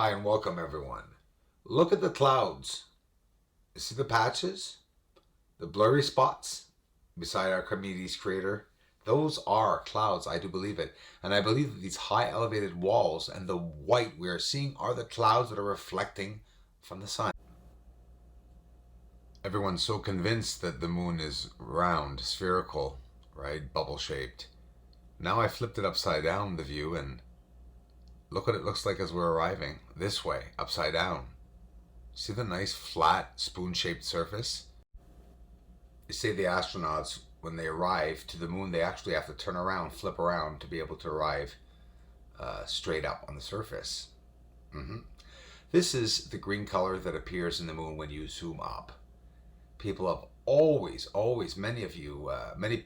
Hi and welcome everyone. Look at the clouds. You see the patches? The blurry spots beside Archimedes crater? Those are clouds, I do believe it. And I believe that these high elevated walls and the white we are seeing are the clouds that are reflecting from the sun. Everyone's so convinced that the moon is round, spherical, right? Bubble shaped. Now I flipped it upside down, the view, and look what it looks like as we're arriving. This way, upside down. See the nice flat spoon-shaped surface? They say the astronauts, when they arrive to the moon, they actually have to turn around, flip around to be able to arrive straight up on the surface. This is the green color that appears in the moon when you zoom up. People have always, many of you,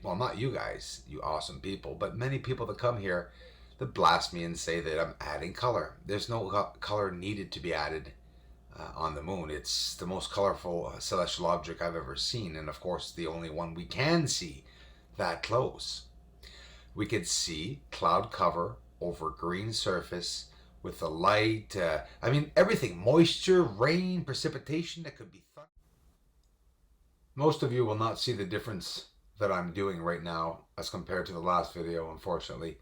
well, not you guys, you awesome people, but many people that come here that blast me and say that I'm adding color. There's no color needed to be added on the moon. It's the most colorful celestial object I've ever seen, and of course the only one we can see that close. We could see cloud cover over green surface with the light, I mean everything, moisture, rain, precipitation that could be thunder. Most of you will not see the difference that I'm doing right now as compared to the last video, unfortunately,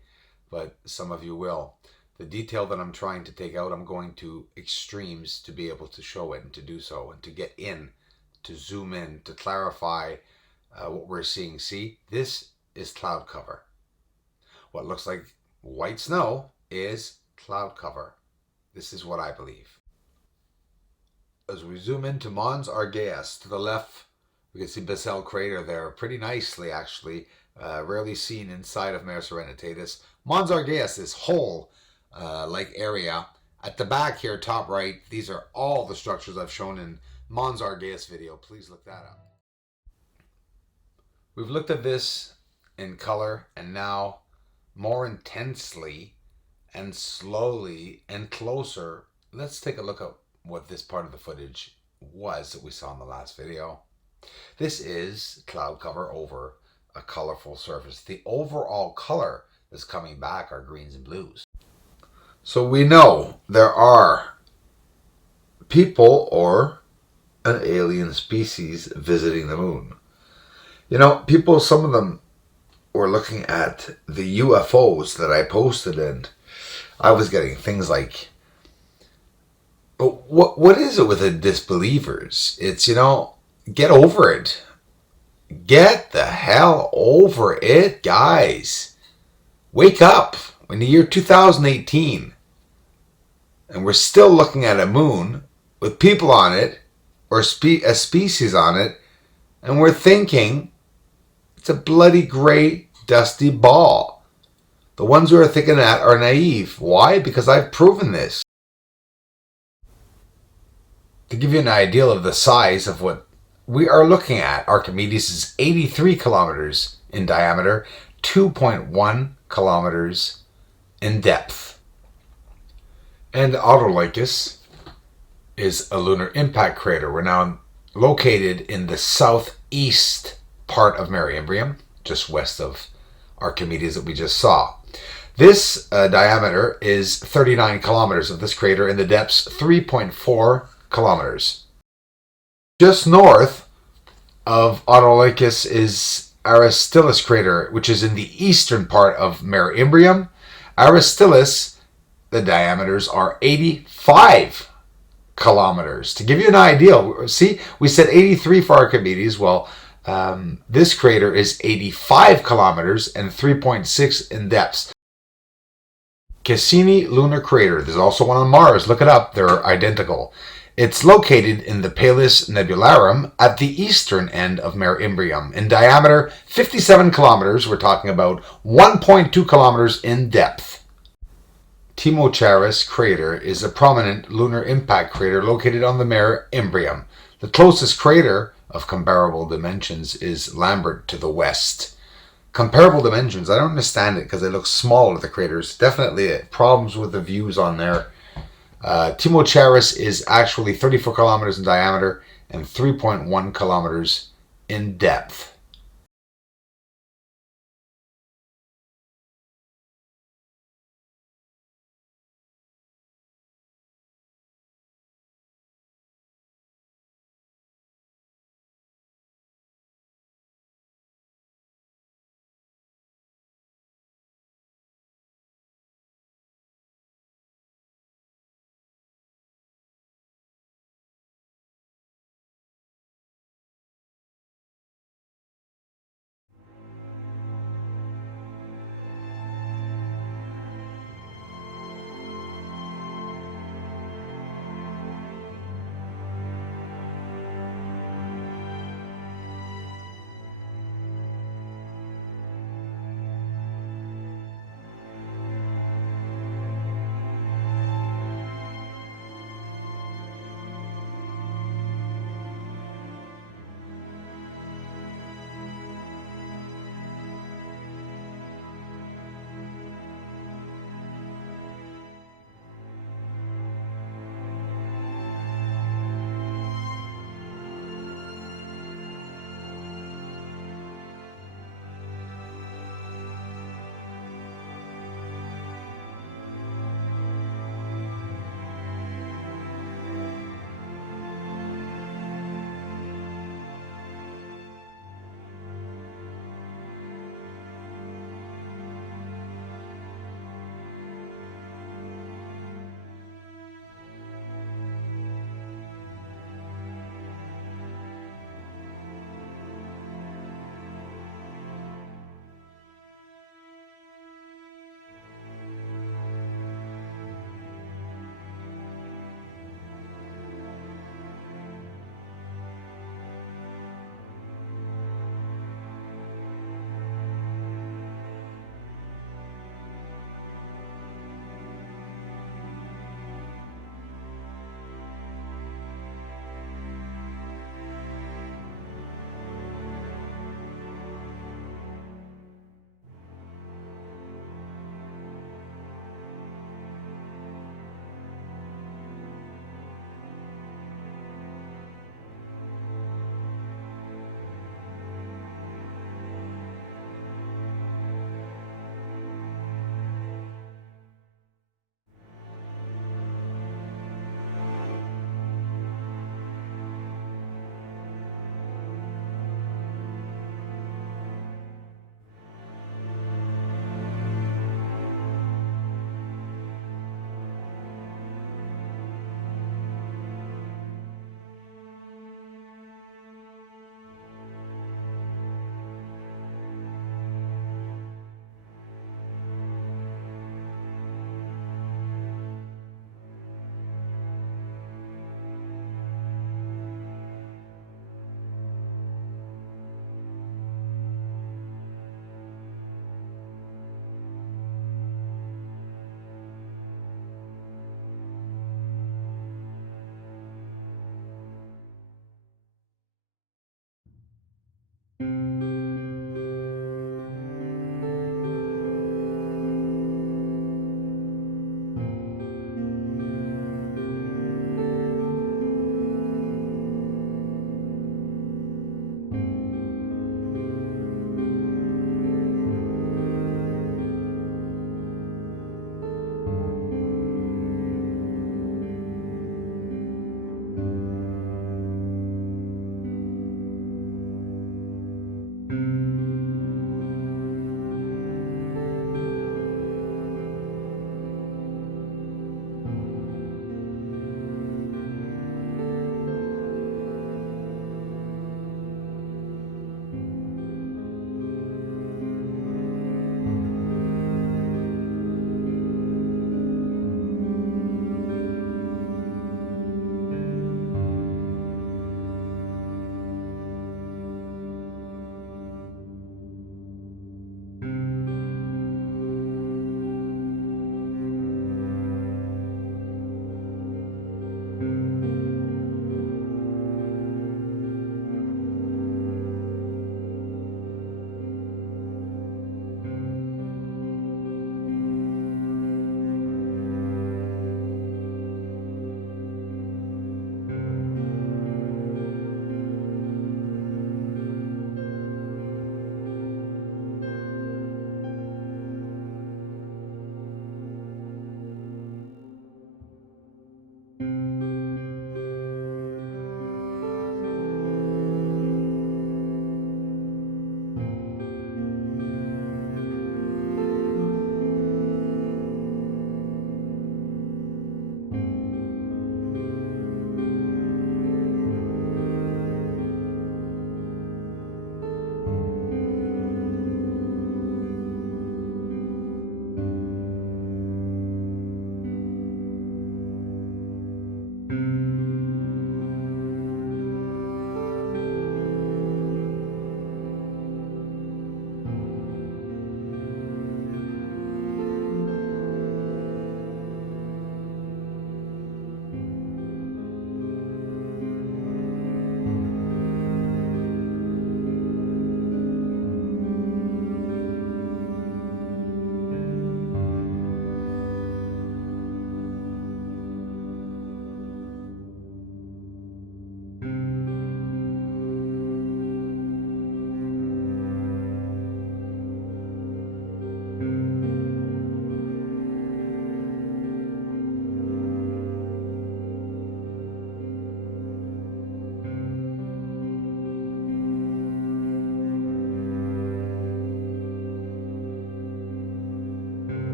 but some of you will. The detail that I'm trying to take out, I'm going to extremes to be able to show it and to do so and to get in, to zoom in, to clarify what we're seeing. See, this is cloud cover. What looks like white snow is cloud cover. This is what I believe. As we zoom into Mons Argeas, to the left, we can see Basel crater there pretty nicely, actually. Rarely seen inside of Mare Serenitatis. Mons Argeas, this whole like area. At the back here, top right, these are all the structures I've shown in Mons Argeas video. Please look that up. We've looked at this in color, and now more intensely and slowly and closer, let's take a look at what this part of the footage was that we saw in the last video. This is cloud cover over a colorful surface. The overall color that's coming back are greens and blues. So we know there are people or an alien species visiting the moon. You know, people, some of them were looking at the UFOs that I posted, and I was getting things like, what is it with the disbelievers? It's, you know, get over it. Get the hell over it, guys. Wake up. In the year 2018, and we're still looking at a moon with people on it, or a species on it, and we're thinking it's a bloody gray dusty ball. The ones who are thinking that are naive. Why? Because I've proven this. To give you an idea of the size of what we are looking at, Archimedes is 83 kilometers in diameter, 2.1 kilometers in depth. And Autolycus is a lunar impact crater. We're now located in the southeast part of Mare Imbrium, just west of Archimedes that we just saw. This diameter is 39 kilometers of this crater, and the depth's 3.4 kilometers. Just north of Autolycus is Aristillus crater, which is in the eastern part of Mare Imbrium. Aristillus, the diameters are 85 kilometers. To give you an idea, see, we said 83 for Archimedes. Well, this crater is 85 kilometers and 3.6 in depth. Cassini lunar crater. There's also one on Mars. Look it up. They're identical. It's located in the Palus Nebularum at the eastern end of Mare Imbrium. In diameter, 57 kilometers. We're talking about 1.2 kilometers in depth. Timocharis crater is a prominent lunar impact crater located on the Mare Imbrium. The closest crater of comparable dimensions is Lambert to the west. Comparable dimensions, I don't understand it because they look smaller, the craters. Definitely problems with the views on there. Timocharis is actually 34 kilometers in diameter and 3.1 kilometers in depth.